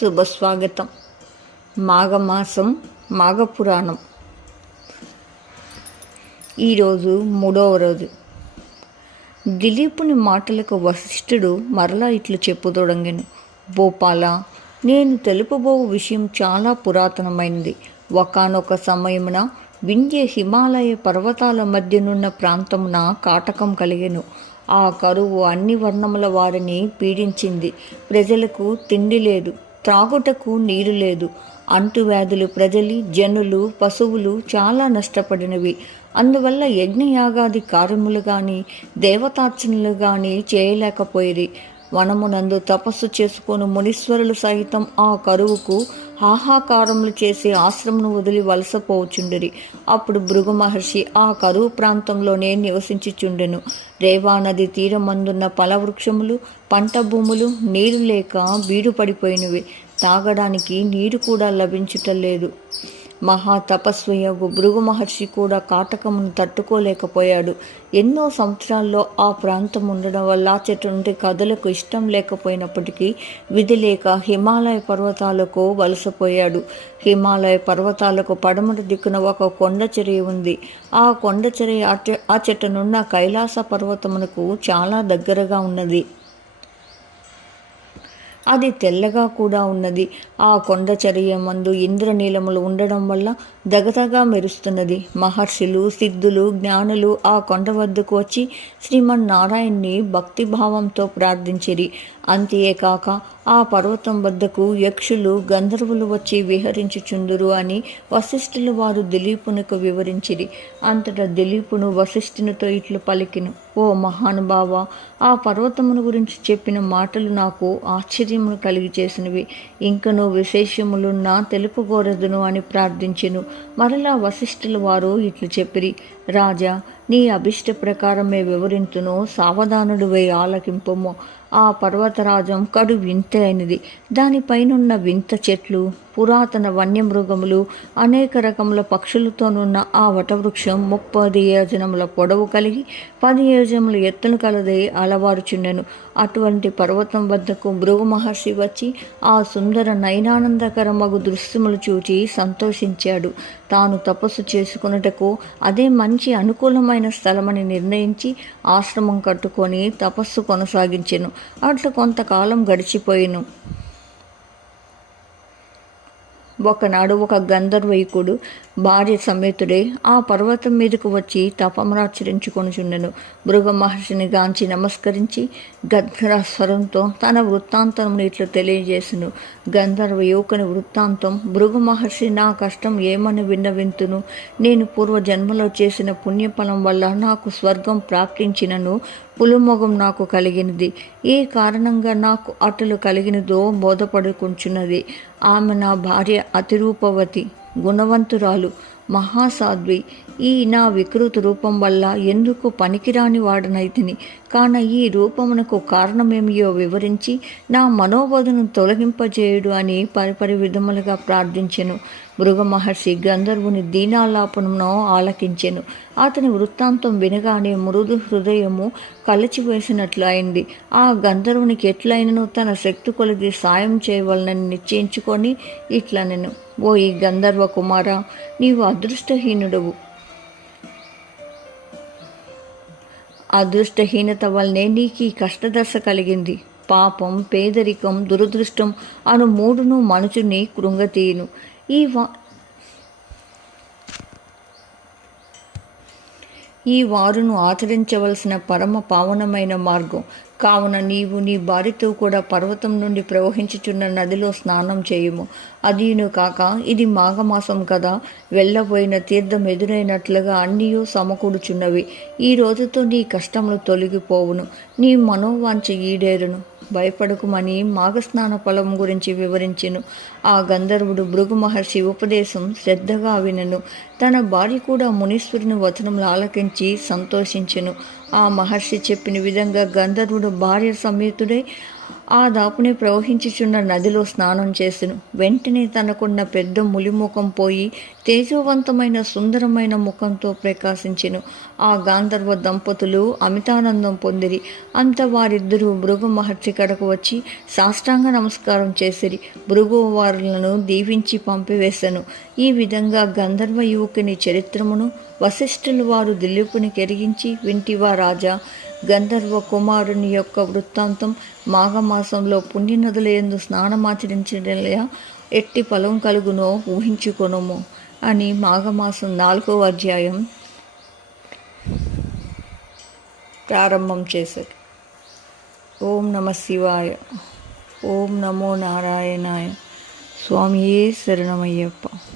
శుభస్వాగతం మాఘమాసం మాఘపురాణం. ఈరోజు మూడవ రోజు. దిలీపుని మాటలకు వశిష్ఠుడు మరలా ఇట్లు చెప్పుతొడంగాను. భోపాల నేను తెలుపబోవు విషయం చాలా పురాతనమైనది ఒకనొక సమయమున వింధ్య హిమాలయ పర్వతాల మధ్యనున్న ప్రాంతమున కాటకం కలిగెను. ఆ కరువు అన్ని వర్ణముల వారిని పీడించింది. ప్రజలకు తిండి లేదు. త్రాగుటకు నీరు లేదు. అంటువ్యాధులు ప్రజలు జనులు పశువులు చాలా నష్టపడినవి. అందువల్ల యజ్ఞయాగాది కార్యములు కానీ దేవతార్చనలు కానీ చేయలేకపోయేది. వనమునందు తపస్సు చేసుకొని మునీశ్వరులు సైతం ఆ కరువుకు హాహాకారములు చేసి ఆశ్రమను వదిలి వలసపోవచుండిరి అప్పుడు భృగు మహర్షి ఆ కరువు ప్రాంతంలోనే నివసించుచుండెను. రేవా నది తీరమందున్న పలవృక్షములు పంట భూములు నీరు లేక బీడు పడిపోయినవి తాగడానికి నీరు కూడా లభించుటలేదు మహా తపస్వియగు భృగు మహర్షి కూడా కాటకమును తట్టుకోలేకపోయాడు. ఎన్నో సంవత్సరాల్లో ఆ ప్రాంతం ఉండడం వల్ల చెట్టు నుండి కథలకు ఇష్టం లేకపోయినప్పటికీ విధి లేక హిమాలయ పర్వతాలకు వలసపోయాడు. హిమాలయ పర్వతాలకు పడమటి దిక్కున ఒక కొండ చెరువు ఉంది. ఆ కొండ చెరువు ఆ చెట్టునున్న కైలాస పర్వతమునకు చాలా దగ్గరగా ఉన్నది. అది తెల్లగా కూడా ఉన్నది. ఆ కొండ చర్య మందు ఇంద్రనీలములు ఉండడం వల్ల దగదగా మెరుస్తున్నది. మహర్షులు సిద్ధులు జ్ఞానులు ఆ కొండ వద్దకు వచ్చి శ్రీమన్నారాయణ్ణి భక్తిభావంతో ప్రార్థించిరి. అంతేకాక ఆ పర్వతం వద్దకు యక్షులు గంధర్వులు వచ్చి విహరించుచుందురు అని వశిష్ఠులు వారు దిలీపునకు వివరించిరి. అంతటా దిలీపును వశిష్ఠునితో ఇట్లు పలికిను. ఓ మహానుభావ ఆ పర్వతమును గురించి చెప్పిన మాటలు నాకు ఆశ్చర్యమును కలిగి చేసినవి ఇంకను విశేషములున్నా తెలుపుకోరదును అని ప్రార్థించెను. మరలా వశిష్ఠుల వారు ఇట్లు చెప్పిరి. రాజా నీ అభిష్ట ప్రకారమే వివరింతును సావధానుడివై ఆలకింపము. ఆ పర్వతరాజం కడు వింత అయినది దానిపైనున్న వింత చెట్లు పురాతన వన్యమృగములు అనేక రకముల పక్షులతోనున్న ఆ వటవృక్షం ముప్పది యోజనముల పొడవు కలిగి పది యోజనముల ఎత్తును కలదై అలవారుచుండెను. అటువంటి పర్వతం వద్దకు భృగు మహర్షి వచ్చి ఆ సుందర నయనానందకరమగు దృశ్యములు చూచి సంతోషించాడు. తాను తపస్సు చేసుకున్నటకు అదే మంచి అనుకూలమైన స్థలమని నిర్ణయించి ఆశ్రమం కట్టుకొని తపస్సు కొనసాగించెను. అట్లా కొంతకాలం గడిచిపోయిను. ఒకనాడు ఒక గంధర్వైకుడు భార్య సమేతుడే ఆ పర్వతం మీదకు వచ్చి తపమరాచరించుకొనుచుండెను మృగ మహర్షిని గాంచి నమస్కరించి గద్గర స్వరంతో తన వృత్తాంతమును ఇట్లు తెలియజేసును. గంధర్వ యువకుని వృత్తాంతం భృగు మహర్షి నా కష్టం ఏమని విన్నవింతును? నేను పూర్వ జన్మలో చేసిన పుణ్యఫలం వల్ల నాకు స్వర్గం ప్రాప్తించినను పులుమొగం నాకు కలిగినది. ఈ కారణంగా నాకు అటులు కలిగినదో బోధపడుకుంటున్నది ఆమె నా భార్య అతిరూపవతి గుణవంతురాలు. మహాసాధ్వి ఈ నా వికృత రూపం వల్ల ఎందుకు పనికిరాని వాడనైతిని కాన ఈ రూపమునకు కారణమేమియో వివరించి నా మనోబోధను తొలగింపజేయుడు అని పరిపరి విధములుగా ప్రార్థించెను. భృగ మహర్షి గంధర్వుని దీనాలాపనమును ఆలకించెను. అతని వృత్తాంతం వినగానే మృదు హృదయము కలచివేసినట్లు అయింది. ఆ గంధర్వునికి ఎట్లయినను తన శక్తి కొలిది సాయం చేయవలనని నిశ్చయించుకొని ఇట్లా నేను ఓ ఈ గంధర్వ కుమార నీవు అదృష్టహీనుడవు. అదృష్టహీనత వల్లనే నీకు ఈ కష్టదశ కలిగింది. పాపం పేదరికం దురదృష్టం అను మూడును మనుషుని కృంగతీయును. ఈ వా ఈ వారును ఆచరించవలసిన పరమ పావనమైన మార్గం కావున నీవు నీ భార్యతో కూడా పర్వతం నుండి ప్రవహించుచున్న నదిలో స్నానం చేయుము. అదీను కాక ఇది మాఘమాసం కదా. వెళ్ళబోయిన తీర్థం ఎదురైనట్లుగా అన్నీయూ సమకూడుచున్నవి. ఈ రోజుతో నీ కష్టములు తొలగిపోవును. నీ మనోవాంఛ ఈడేరును. భయపడకుమని మాఘస్నాన ఫలం గురించి వివరించెను. ఆ గంధర్వుడు భృగు మహర్షి ఉపదేశం శ్రద్ధగా వినను. తన భార్య కూడా మునీశ్వరుని వచనములు ఆలకించి సంతోషించెను. ఆ మహర్షి చెప్పిన విధంగా గంధర్వుడు భార్య సమేతుడై ఆ దాపునే ప్రవహించుచున్న నదిలో స్నానం చేసెను. వెంటనే తనకున్న పెద్ద ములిముఖం పోయి తేజవంతమైన సుందరమైన ముఖంతో ప్రకాశించెను. ఆ గాంధర్వ దంపతులు అమితానందం పొందిరి. అంత వారిద్దరూ భృగు మహర్షి కడకు వచ్చి సాష్టాంగ నమస్కారం చేసిరి. భృగు వారులను దీవించి పంపివేశను ఈ విధంగా గంధర్వ యువకుని చరిత్రమును వశిష్ఠులు వారు దిలీపుని కెరిగించి వింటివా రాజా గంధర్వ కుమారుని యొక్క వృత్తాంతం మాఘమాసంలో పుణ్యనదుల ఎందు స్నానమాచరించడలయా ఎట్టి ఫలం కలుగునో ఊహించుకొనుము అని మాఘమాసం నాలుగవ అధ్యాయం ప్రారంభం చేశారు. ఓం నమ శివాయ ఓం నమో నారాయణాయ స్వామియే శరణమయ్యప్ప.